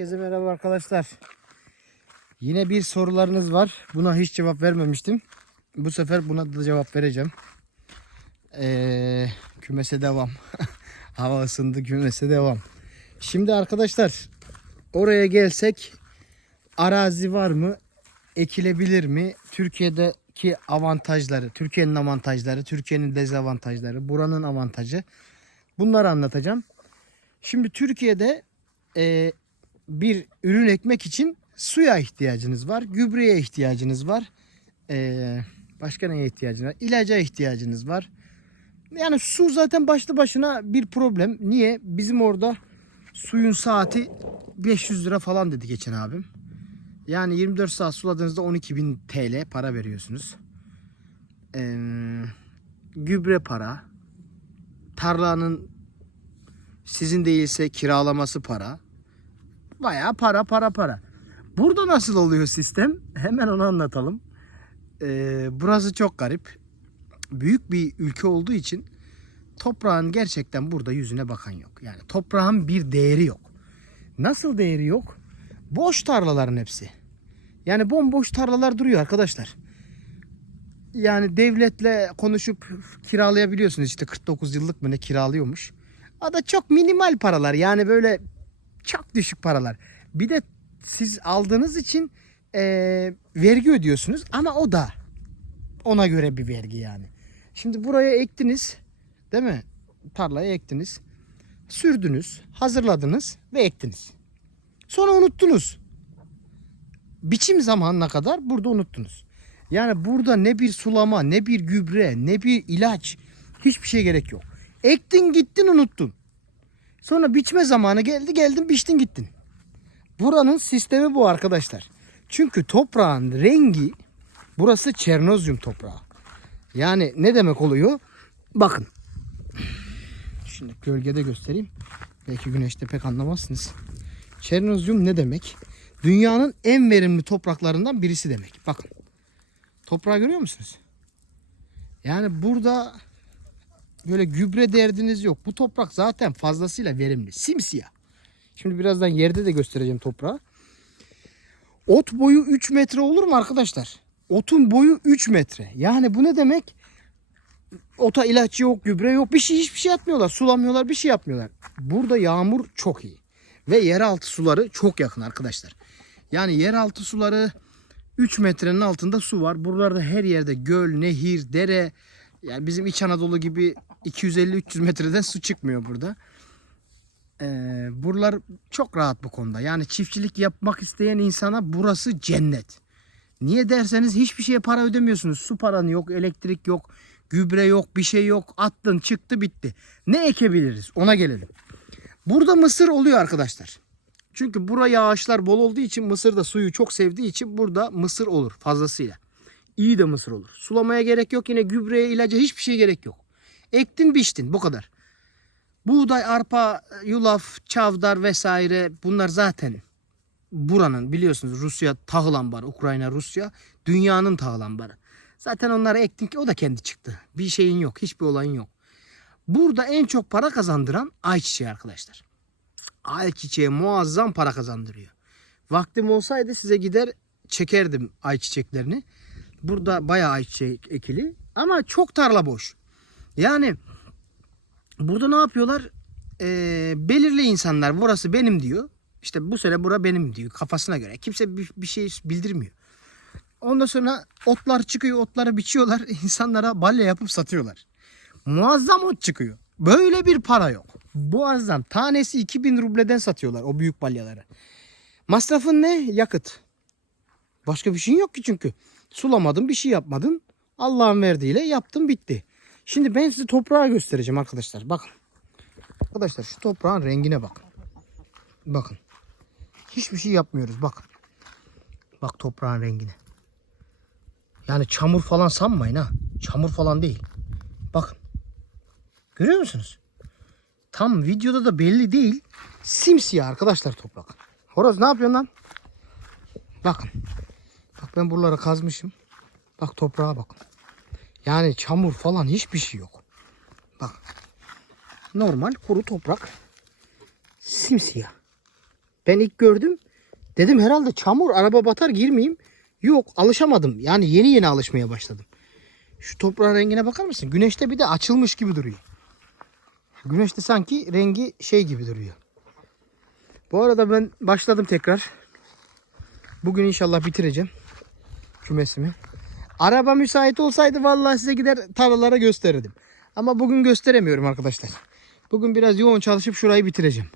Herkese merhaba arkadaşlar. Yine bir sorularınız var. Buna hiç cevap vermemiştim. Bu sefer buna da cevap vereceğim. Kümese devam. Hava ısındı, kümese devam. Şimdi arkadaşlar oraya gelsek arazi var mı? Ekilebilir mi? Türkiye'deki avantajları, Türkiye'nin avantajları, Türkiye'nin dezavantajları, buranın avantajı. Bunları anlatacağım. Şimdi Türkiye'de bir ürün ekmek için suya ihtiyacınız var. Gübreye ihtiyacınız var. Başka neye ihtiyacınız var? İlaca ihtiyacınız var. Yani su zaten başlı başına bir problem. Niye? Bizim orada suyun saati 500 lira falan dedi geçen abim. Yani 24 saat suladığınızda 12.000 TL para veriyorsunuz. Gübre para. Tarlanın sizin değilse kiralaması para. Bayağı para. Burada nasıl oluyor sistem? Hemen onu anlatalım. Burası çok garip. Büyük bir ülke olduğu için toprağın gerçekten burada yüzüne bakan yok. Yani toprağın bir değeri yok. Nasıl değeri yok? Boş tarlaların hepsi. Yani bomboş tarlalar duruyor arkadaşlar. Yani devletle konuşup kiralayabiliyorsunuz. İşte 49 yıllık mı ne kiralıyormuş. O da çok minimal paralar. Yani böyle çok düşük paralar. Bir de siz aldığınız için vergi ödüyorsunuz. Ama o da ona göre bir vergi yani. Şimdi buraya ektiniz. Değil mi? Tarlaya ektiniz. Sürdünüz. Hazırladınız ve ektiniz. Sonra unuttunuz. Biçim zamanına kadar burada unuttunuz. Yani burada ne bir sulama, ne bir gübre, ne bir ilaç, hiçbir şey gerek yok. Ektin gittin unuttun. Sonra biçme zamanı geldi, geldin biçtin gittin. Buranın sistemi bu arkadaşlar. Çünkü toprağın rengi, burası Çernozyum toprağı. Yani ne demek oluyor? Bakın. Şimdi gölgede göstereyim. Belki güneşte pek anlamazsınız. Çernozyum ne demek? Dünyanın en verimli topraklarından birisi demek. Bakın. Toprağı görüyor musunuz? Yani burada böyle gübre derdiniz yok. Bu toprak zaten fazlasıyla verimli. Simsiyah. Şimdi birazdan yerde de göstereceğim toprağı. Ot boyu 3 metre olur mu arkadaşlar? Otun boyu 3 metre. Yani bu ne demek? Ota ilaç yok, gübre yok. Hiçbir şey atmıyorlar. Sulamıyorlar, bir şey yapmıyorlar. Burada yağmur çok iyi. Ve yeraltı suları çok yakın arkadaşlar. Yani yeraltı suları 3 metrenin altında su var. Buralarda her yerde göl, nehir, dere. Yani bizim İç Anadolu gibi 250-300 metreden su çıkmıyor burada. Buralar çok rahat bu konuda. Yani çiftçilik yapmak isteyen insana burası cennet. Niye derseniz hiçbir şeye para ödemiyorsunuz. Su paran yok, elektrik yok, gübre yok, bir şey yok. Attın, çıktı, bitti. Ne ekebiliriz? Ona gelelim. Burada mısır oluyor arkadaşlar. Çünkü buraya ağaçlar bol olduğu için, mısır da suyu çok sevdiği için burada mısır olur fazlasıyla. İyi de mısır olur. Sulamaya gerek yok. Yine gübreye, ilaca hiçbir şey gerek yok. Ektin, biçtin. Bu kadar. Buğday, arpa, yulaf, çavdar vesaire bunlar zaten buranın biliyorsunuz Rusya tahıl ambarı. Ukrayna, Rusya dünyanın tahıl ambarı. Zaten onları ektin ki o da kendi çıktı. Bir şeyin yok. Hiçbir olayın yok. Burada en çok para kazandıran ayçiçeği arkadaşlar. Ayçiçeği muazzam para kazandırıyor. Vaktim olsaydı size gider çekerdim ayçiçeklerini. Burada bayağı ayçiçek ekili ama çok tarla boş. Yani burada ne yapıyorlar? Belirli insanlar burası benim diyor. İşte bu sene bura benim diyor kafasına göre. Kimse bir şey bildirmiyor. Ondan sonra otlar çıkıyor, otları biçiyorlar. İnsanlara balya yapıp satıyorlar. Muazzam ot çıkıyor. Böyle bir para yok. Muazzam. Tanesi 2000 rubleden satıyorlar o büyük balyaları. Masrafın ne? Yakıt. Başka bir şeyin yok ki çünkü. Sulamadın, bir şey yapmadın. Allah'ın verdiğiyle yaptın, bitti. Şimdi ben size toprağı göstereceğim arkadaşlar. Bakın. Arkadaşlar şu toprağın rengine bakın. Bakın. Hiçbir şey yapmıyoruz. Bakın. Bak toprağın rengine. Yani çamur falan sanmayın ha. Çamur falan değil. Bakın. Görüyor musunuz? Tam videoda da belli değil. Simsiyah arkadaşlar toprak. Horoz ne yapıyorsun lan? Bakın. Bak ben buraları kazmışım. Bak toprağa bakın. Yani çamur falan hiçbir şey yok. Bak. Normal kuru toprak. Simsiyah. Ben ilk gördüm. Dedim herhalde çamur, araba batar, girmeyeyim. Yok, alışamadım. Yani yeni yeni alışmaya başladım. Şu toprağın rengine bakar mısın? Güneşte bir de açılmış gibi duruyor. Güneşte sanki rengi şey gibi duruyor. Bu arada ben başladım tekrar. Bugün inşallah bitireceğim kümesimi. Araba müsait olsaydı vallahi size gider tarlalara gösterirdim. Ama bugün gösteremiyorum arkadaşlar. Bugün biraz yoğun çalışıp şurayı bitireceğim.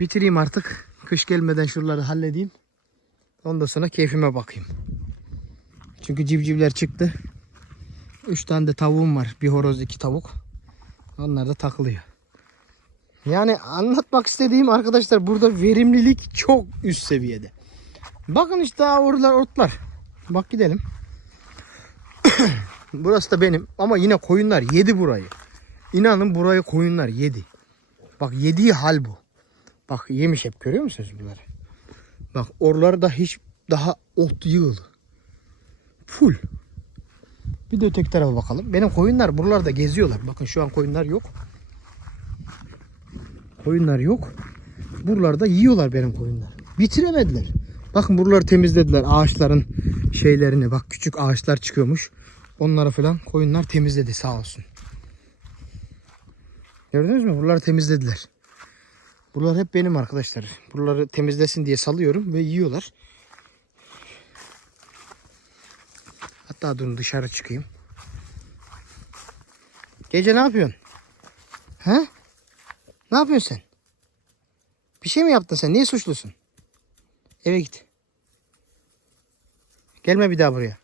Bitireyim artık. Kış gelmeden şuraları halledeyim. Ondan sonra keyfime bakayım. Çünkü civcivler çıktı. 3 tane de tavuğum var. Bir horoz, 2 tavuk. Onlar da takılıyor. Yani anlatmak istediğim arkadaşlar, burada verimlilik çok üst seviyede. Bakın işte oralar otlar. Bak gidelim. Burası da benim ama yine koyunlar yedi burayı. İnanın burayı koyunlar yedi. Bak yediği hal bu. Bak yemiş hep, görüyor musunuz bunları? Bak oralarda hiç daha ot yığılı. Full. Bir de öteki tarafa bakalım. Benim koyunlar buralarda geziyorlar. Bakın şu an koyunlar yok. Koyunlar yok. Buralarda yiyorlar benim koyunlar. Bitiremediler. Bakın buraları temizlediler. Ağaçların şeylerini. Bak küçük ağaçlar çıkıyormuş. Onları falan koyunlar temizledi sağ olsun. Gördünüz mü? Buraları temizlediler. Buralar hep benim arkadaşlar. Buraları temizlesin diye salıyorum ve yiyorlar. Hatta durun dışarı çıkayım. Gece ne yapıyorsun? He? Ne yapıyorsun sen? Bir şey mi yaptın sen? Niye suçlusun? Eve git. Gelme bir daha buraya.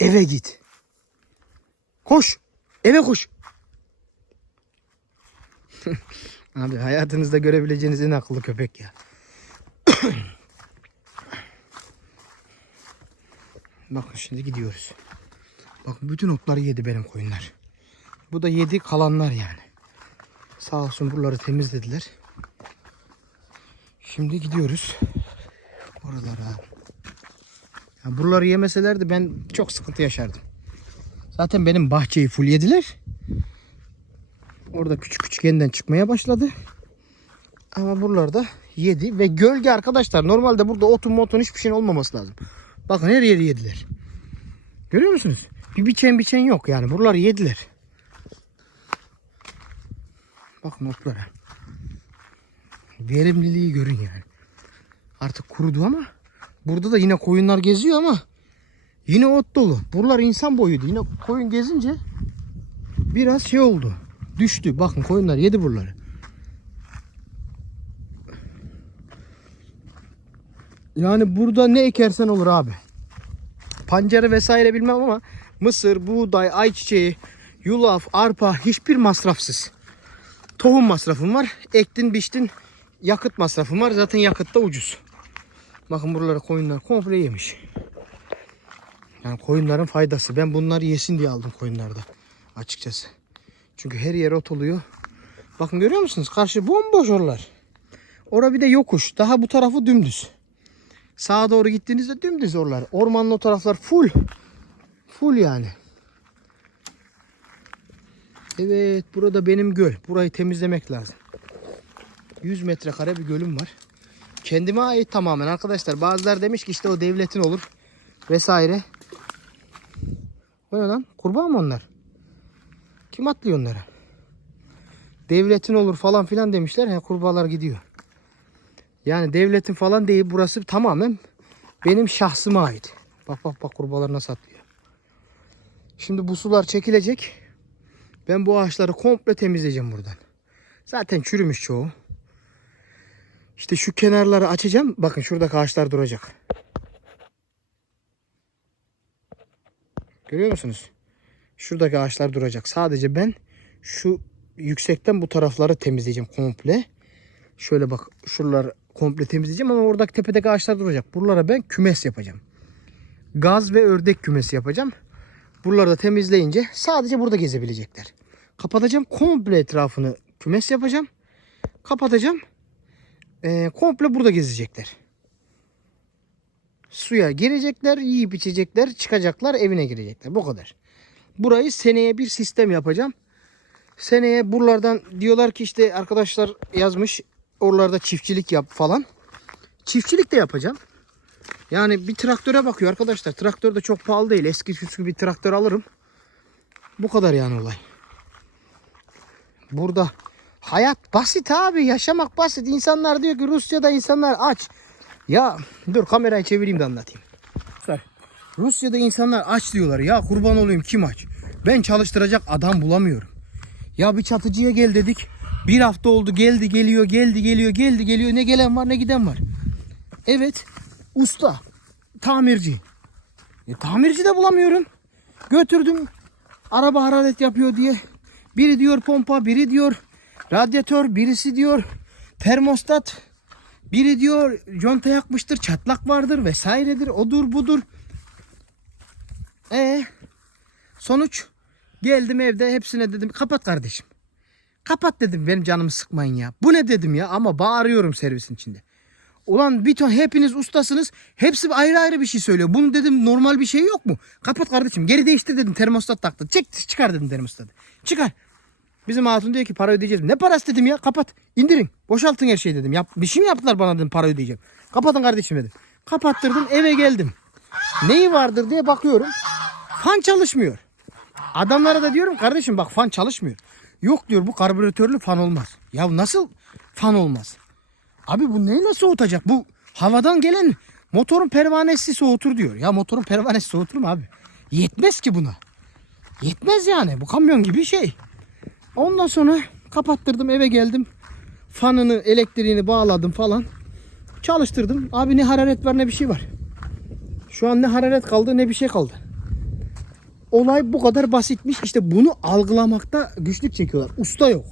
Eve git. Koş. Eve koş. Abi hayatınızda görebileceğiniz en akıllı köpek ya. Bakın şimdi gidiyoruz. Bakın bütün otları yedi benim koyunlar. Bu da yedi kalanlar yani. Sağ olsun buraları temizlediler. Şimdi gidiyoruz oralara. Yani buraları yemeselerdi ben çok sıkıntı yaşardım. Zaten benim bahçeyi full yediler. Orada küçük küçük yeniden çıkmaya başladı. Ama buralarda yedi ve gölge arkadaşlar. Normalde burada otun hiçbir şeyin olmaması lazım. Bakın her yeri yediler. Görüyor musunuz? Bir biçen yok yani. Buraları yediler. Bakın otlara. Verimliliği görün yani. Artık kurudu ama burada da yine koyunlar geziyor ama yine ot dolu. Buralar insan boyuydu. Yine koyun gezince biraz şey oldu. Düştü. Bakın koyunlar yedi buraları. Yani burada ne ekersen olur abi. Pancarı vesaire bilmem ama mısır, buğday, ayçiçeği, yulaf, arpa hiçbir masrafsız. Tohum masrafım var. Ektin, biçtin, yakıt masrafım var. Zaten yakıt da ucuz. Bakın buraları koyunlar komple yemiş. Yani koyunların faydası. Ben bunları yesin diye aldım koyunlarda. Açıkçası. Çünkü her yer ot oluyor. Bakın görüyor musunuz? Karşı bomboş oralar. Orada bir de yokuş. Daha bu tarafı dümdüz. Sağa doğru gittiğinizde dümdüz oralar. Ormanın o taraflar full. Full yani. Evet, burada benim göl. Burayı temizlemek lazım. 100 metrekare bir gölüm var. Kendime ait tamamen arkadaşlar. Bazıları demiş ki işte o devletin olur vesaire. O ne lan? Kurbağa mı onlar? Kim atlıyor onlara? Devletin olur falan filan demişler. He, kurbağalar gidiyor. Yani devletin falan değil. Burası tamamen benim şahsıma ait. Bak bak bak kurbağalar nasıl atlıyor. Şimdi bu sular çekilecek. Ben bu ağaçları komple temizleyeceğim buradan. Zaten çürümüş çoğu. İşte şu kenarları açacağım. Bakın şuradaki ağaçlar duracak. Görüyor musunuz? Şuradaki ağaçlar duracak. Sadece ben şu yüksekten bu tarafları temizleyeceğim komple. Şöyle bak şuraları komple temizleyeceğim ama oradaki tepedeki ağaçlar duracak. Buralara ben kümes yapacağım. Gaz ve ördek kümesi yapacağım. Buraları da temizleyince sadece burada gezebilecekler. Kapatacağım. Komple etrafını kümes yapacağım. Kapatacağım. Komple burada gezecekler. Suya girecekler, yiyip içecekler, çıkacaklar, evine girecekler. Bu kadar. Burayı seneye bir sistem yapacağım. Seneye buralardan diyorlar ki işte arkadaşlar yazmış oralarda çiftçilik yap falan. Çiftçilik de yapacağım. Yani bir traktöre bakıyor arkadaşlar. Traktör de çok pahalı değil. Eski püskü bir traktör alırım. Bu kadar yani olay. Burada hayat basit abi. Yaşamak basit. İnsanlar diyor ki Rusya'da insanlar aç. Ya dur kamerayı çevireyim de anlatayım. Rusya'da insanlar aç diyorlar. Ya kurban olayım kim aç? Ben çalıştıracak adam bulamıyorum. Ya bir çatıcıya gel dedik. Bir hafta oldu geldi geliyor geldi geliyor geldi geliyor. Ne gelen var ne giden var. Evet usta tamirci. Tamirci de bulamıyorum. Götürdüm araba hararet yapıyor diye. Biri diyor pompa, biri diyor radyatör, birisi diyor termostat. Biri diyor conta yakmıştır, çatlak vardır vesairedir, odur budur. Sonuç geldim evde hepsine dedim kapat kardeşim. Kapat dedim benim canımı sıkmayın ya. Bu ne dedim ya ama bağırıyorum servisin içinde. Ulan bir ton hepiniz ustasınız. Hepsi ayrı ayrı bir şey söylüyor. Bunu dedim normal bir şey yok mu? Kapat kardeşim. Geri değiştir dedim. Termostat taktı. Çıkar dedim termostatı. Çıkar. Bizim hatun diyor ki para ödeyeceğiz. Ne parası dedim ya? Kapat. İndirin. Boşaltın her şeyi dedim. Bir şey mi yaptılar bana dedim para ödeyeceğim. Kapatın kardeşim dedim. Kapattırdım eve geldim. Neyi vardır diye bakıyorum. Fan çalışmıyor. Adamlara da diyorum kardeşim bak fan çalışmıyor. Yok diyor bu karbüratörlü fan olmaz. Ya nasıl fan olmaz? Abi bu neyle soğutacak? Bu havadan gelen motorun pervanesi soğutur diyor. Ya motorun pervanesi soğutur mu abi? Yetmez ki buna. Yetmez yani. Bu kamyon gibi şey. Ondan sonra kapattırdım eve geldim. Fanını elektriğini bağladım falan. Çalıştırdım. Abi ne hararet var ne bir şey var. Şu an ne hararet kaldı ne bir şey kaldı. Olay bu kadar basitmiş. İşte bunu algılamakta güçlük çekiyorlar. Usta yok.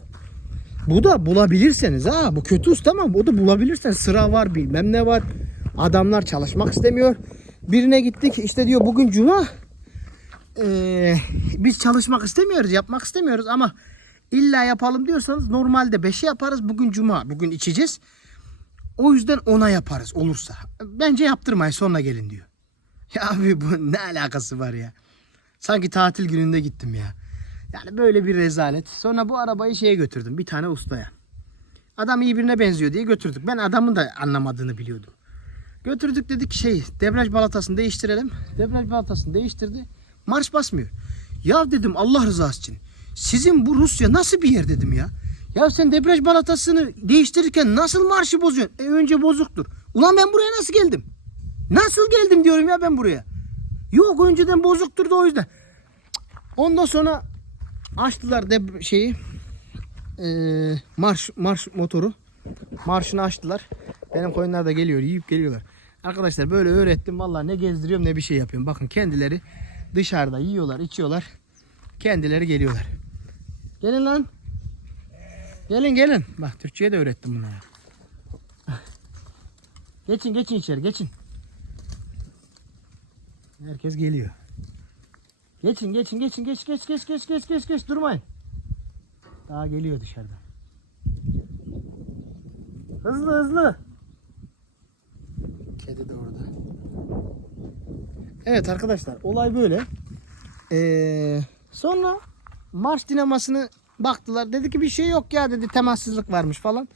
Bu da bulabilirseniz bu kötü usta ama bu da bulabilirseniz sıra var bilmem ne var. Adamlar çalışmak istemiyor. Birine gittik işte diyor bugün cuma. Biz çalışmak istemiyoruz yapmak istemiyoruz ama illa yapalım diyorsanız normalde 5'e yaparız. Bugün cuma bugün içeceğiz. O yüzden 10'a yaparız olursa. Bence yaptırmayın sonra gelin diyor. Ya abi bu ne alakası var ya. Sanki tatil gününde gittim ya. Yani böyle bir rezalet. Sonra bu arabayı şeye götürdüm. Bir tane ustaya. Adam iyi birine benziyor diye götürdük. Ben adamın da anlamadığını biliyordum. Götürdük dedik debriyaj balatasını değiştirelim. Debriyaj balatasını değiştirdi. Marş basmıyor. Ya dedim Allah rızası için. Sizin bu Rusya nasıl bir yer dedim ya. Ya sen debriyaj balatasını değiştirirken nasıl marşı bozuyorsun? Önce bozuktur. Ulan ben buraya nasıl geldim? Nasıl geldim diyorum ya ben buraya. Yok önceden bozuktur da o yüzden. Ondan sonra açtılar marş motoru. Marşını açtılar. Benim koyunlar da geliyor yiyip geliyorlar. Arkadaşlar böyle öğrettim. Vallahi ne gezdiriyorum ne bir şey yapıyorum. Bakın kendileri dışarıda yiyorlar içiyorlar. Kendileri geliyorlar. Gelin lan. Gelin. Bak Türkçe'ye de öğrettim bunu ya. Geçin içeri geçin. Herkes geliyor. Geçin geç durmayın. Daha geliyor dışarıdan. Hızlı. Kedi de orada. Evet arkadaşlar olay böyle. Sonra marş dinamasını baktılar. Dedi ki bir şey yok ya dedi temassızlık varmış falan.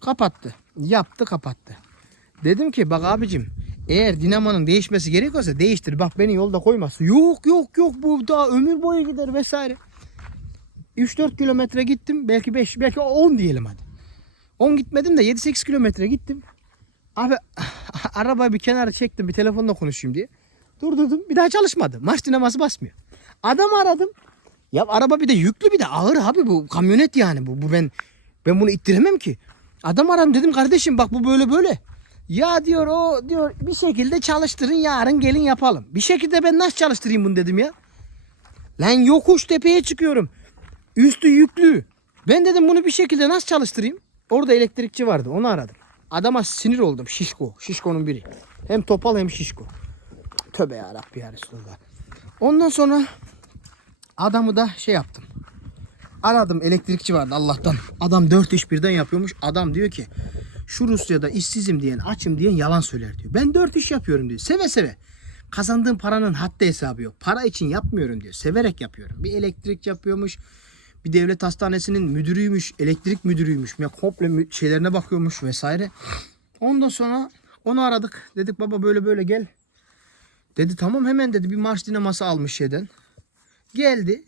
Kapattı. Yaptı kapattı. Dedim ki bak abicim eğer dinamanın değişmesi gerekiyorsa değiştir. Bak beni yolda koymasın. Yok bu daha ömür boyu gider vesaire. 3-4 kilometre gittim. Belki 5 belki 10 diyelim hadi. 10 gitmedim de 7-8 kilometre gittim. Abi arabayı bir kenara çektim bir telefonla konuşayım diye. Durdurdum bir daha çalışmadı. Marş dinaması basmıyor. Adamı aradım. Ya araba bir de yüklü bir de ağır abi bu kamyonet yani bu ben bunu ittiremem ki. Adam aradım dedim kardeşim bak bu böyle. Ya diyor o diyor bir şekilde çalıştırın yarın gelin yapalım. Bir şekilde ben nasıl çalıştırayım bunu dedim ya. Lan yokuş tepeye çıkıyorum. Üstü yüklü. Ben dedim bunu bir şekilde nasıl çalıştırayım? Orada elektrikçi vardı onu aradım. Adama sinir oldum şişkonun biri. Hem topal hem şişko. Tövbe yarabbi ya Resulallah. Ondan sonra adamı da yaptım. Aradım elektrikçi vardı Allah'tan. Adam 4 iş birden yapıyormuş. Adam diyor ki şu Rusya'da işsizim diyen açım diyen yalan söyler diyor. Ben 4 iş yapıyorum diyor. Seve. Kazandığım paranın haddi hesabı yok. Para için yapmıyorum diyor. Severek yapıyorum. Bir elektrik yapıyormuş. Bir devlet hastanesinin müdürüymüş, elektrik müdürüymüş. Ya komple şeylerine bakıyormuş vesaire. Ondan sonra onu aradık. Dedik baba böyle böyle gel. Dedi tamam hemen dedi, bir marş dinaması almış şeyden. Geldi.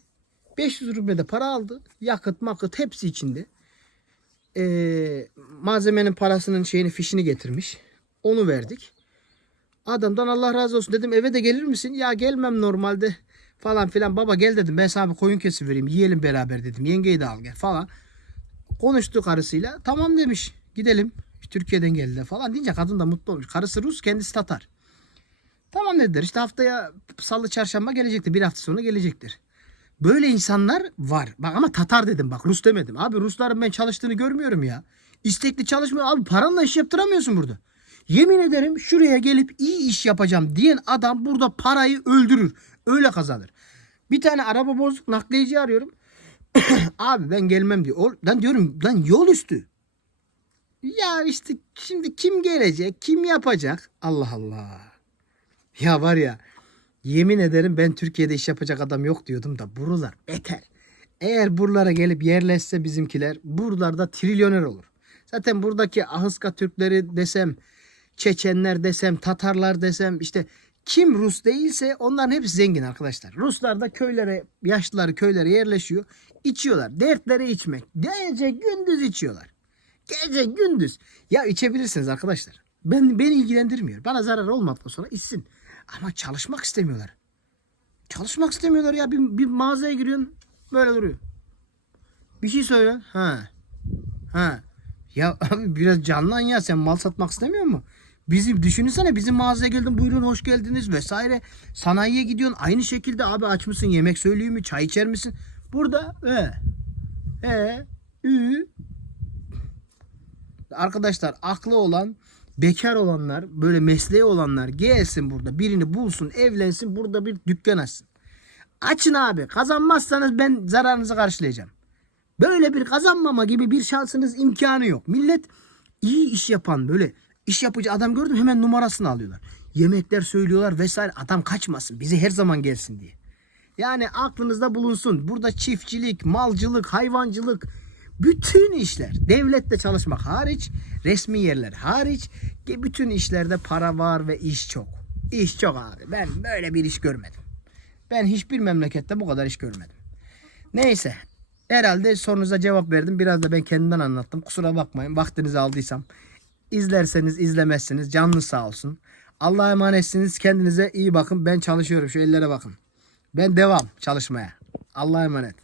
500 ruble para aldı. Yakıt makıt hepsi içinde. Malzemenin parasının fişini getirmiş. Onu verdik. Adamdan Allah razı olsun. Dedim eve de gelir misin? Ya gelmem normalde falan filan. Baba gel dedim, ben sana bir koyun kesivereyim. Yiyelim beraber dedim. Yengeyi de al gel falan. Konuştu karısıyla. Tamam demiş. Gidelim. Türkiye'den geldi falan deyince kadın da mutlu olmuş. Karısı Rus, kendisi Tatar. Tamam dediler. İşte haftaya salı çarşamba gelecektir. Bir hafta sonra gelecektir. Böyle insanlar var. Bak ama Tatar dedim, bak Rus demedim. Abi Rusların ben çalıştığını görmüyorum ya. İstekli çalışmıyor. Abi paranla iş yaptıramıyorsun burada. Yemin ederim şuraya gelip iyi iş yapacağım diyen adam burada parayı öldürür. Öyle kazanır. Bir tane araba bozuk nakliyeci arıyorum. Abi ben gelmem diyor. Ben diyorum lan yol üstü. Ya işte şimdi kim gelecek? Kim yapacak? Allah Allah. Ya var ya, yemin ederim ben Türkiye'de iş yapacak adam yok diyordum da buralar beter. Eğer buralara gelip yerleşse bizimkiler, buralarda trilyoner olur. Zaten buradaki Ahıska Türkleri desem, Çeçenler desem, Tatarlar desem, işte kim Rus değilse onların hepsi zengin arkadaşlar. Ruslar da köylere, yaşlıları köylere yerleşiyor. İçiyorlar. Dertleri içmek. Gece gündüz içiyorlar. Gece gündüz. Ya içebilirsiniz arkadaşlar. Beni ilgilendirmiyor. Bana zarar olmadıktan sonra içsin. Ama çalışmak istemiyorlar. Çalışmak istemiyorlar ya. Bir mağazaya giriyorsun böyle duruyor. Bir şey söyle. Ha. Ya abi biraz canlan ya, sen mal satmak istemiyor musun? Düşünsene bizim mağazaya geldin, buyurun hoş geldiniz vesaire. Sanayiye gidiyorsun aynı şekilde, abi aç mısın, yemek söyleyeyim mi, çay içer misin? Burada arkadaşlar aklı olan, bekar olanlar, böyle mesleği olanlar gelsin burada, birini bulsun, evlensin, burada bir dükkan açsın. Açın abi, kazanmazsanız ben zararınızı karşılayacağım. Böyle bir kazanmama gibi bir şansınız, imkanı yok. Millet iyi iş yapan, böyle iş yapıcı adam gördüm hemen numarasını alıyorlar. Yemekler söylüyorlar vesaire, adam kaçmasın, bize her zaman gelsin diye. Yani aklınızda bulunsun. Burada çiftçilik, malcılık, hayvancılık, bütün işler, devlette çalışmak hariç, resmi yerler hariç, bütün işlerde para var ve iş çok. İş çok abi. Ben böyle bir iş görmedim. Ben hiçbir memlekette bu kadar iş görmedim. Neyse. Herhalde sorunuza cevap verdim. Biraz da ben kendimden anlattım. Kusura bakmayın. Vaktinizi aldıysam. İzlerseniz izlemezseniz canınız sağ olsun. Allah'a emanetsiniz. Kendinize iyi bakın. Ben çalışıyorum. Şu ellere bakın. Ben devam çalışmaya. Allah'a emanet.